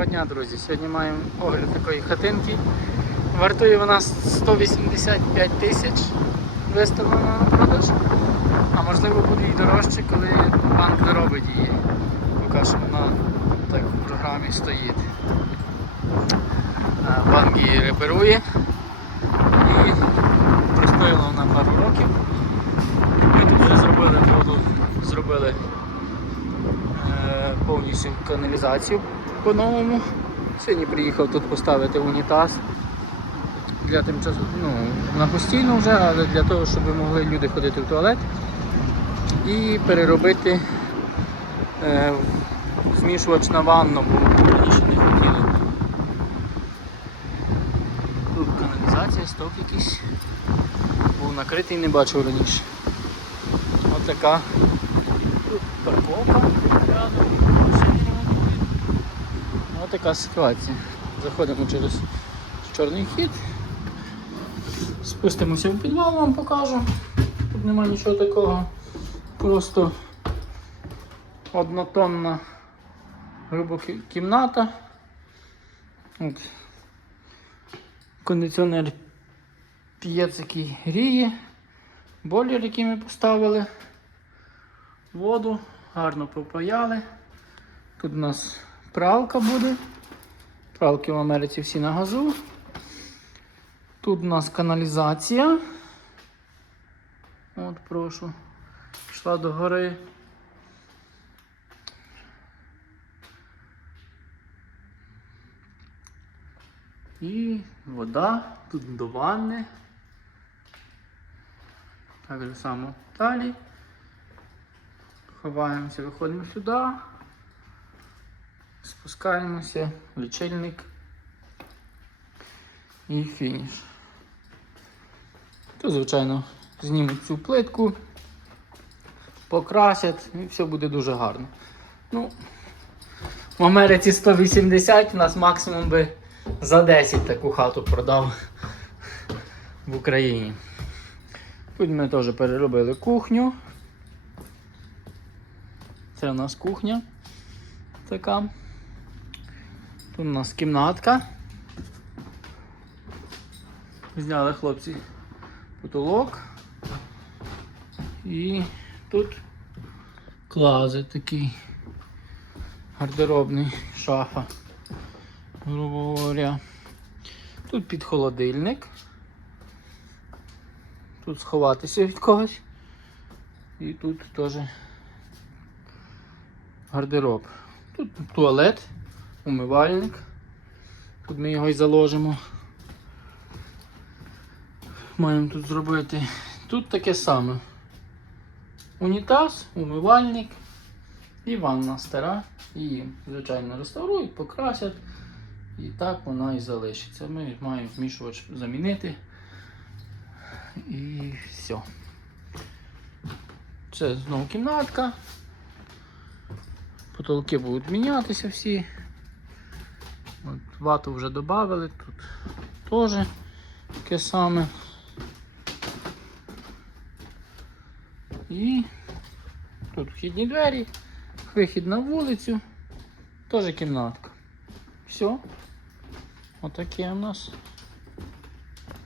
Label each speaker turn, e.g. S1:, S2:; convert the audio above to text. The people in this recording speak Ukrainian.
S1: Доброго дня, друзі! Сьогодні маємо огляд такої хатинки. Вартує вона 185 тисяч виставлена на продаж. А можливо буде і дорожче, коли банк доробить її. Поки що вона так в програмі стоїть. Банк її реперує і простояла вона пару років. Ми тут вже зробили воду, зробили е, повністю каналізацію по-новому. Сьогодні приїхав тут поставити унітаз для тимчасу, ну, на постійно вже, але для того, щоб могли люди ходити в туалет і переробити е, змішувач на ванну, бо раніше не хотіли. Тут каналізація, сток якийсь був накритий, не бачив раніше. Ось така тут парковка така ситуація. Заходимо через чорний хід. Спустимося в підвал, вам покажу. Тут нема нічого такого. Просто однотонна грубо кімната. От. Кондиціонер п'єць, гріє. Бойлер, який ми поставили. Воду гарно попаяли. Тут у нас пралка буде. Пралки в Америці всі на газу. Тут у нас каналізація. От, прошу. Пішла до гори. І вода, тут до ванни. Так же само далі. Ховаємося, виходимо сюди. Спускаємося, лічильник і фініш. То, звичайно, знімуть цю плитку, покрасять і все буде дуже гарно. Ну, в Америці 180, у нас максимум би за 10 таку хату продав в Україні. Тут ми теж переробили кухню. Це у нас кухня така. Тут у нас кімнатка. Зняли хлопці потолок. І тут клазет такий гардеробний шафа, грубо говоря. Тут під холодильник. Тут сховатися від когось. І тут теж гардероб. Тут туалет, умивальник. Тут ми його і заложимо. Маємо тут зробити. Тут таке саме. Унітаз, умивальник і ванна стара. Її, звичайно, реставрують, покрасять. І так вона і залишиться. Ми маємо змішувач замінити. І все. Це знову кімнатка. Потолки будуть мінятися всі. От, вату вже додали, тут теж таке саме. І тут вхідні двері, вихід на вулицю, теж кімнатка. Все. Отаке у нас.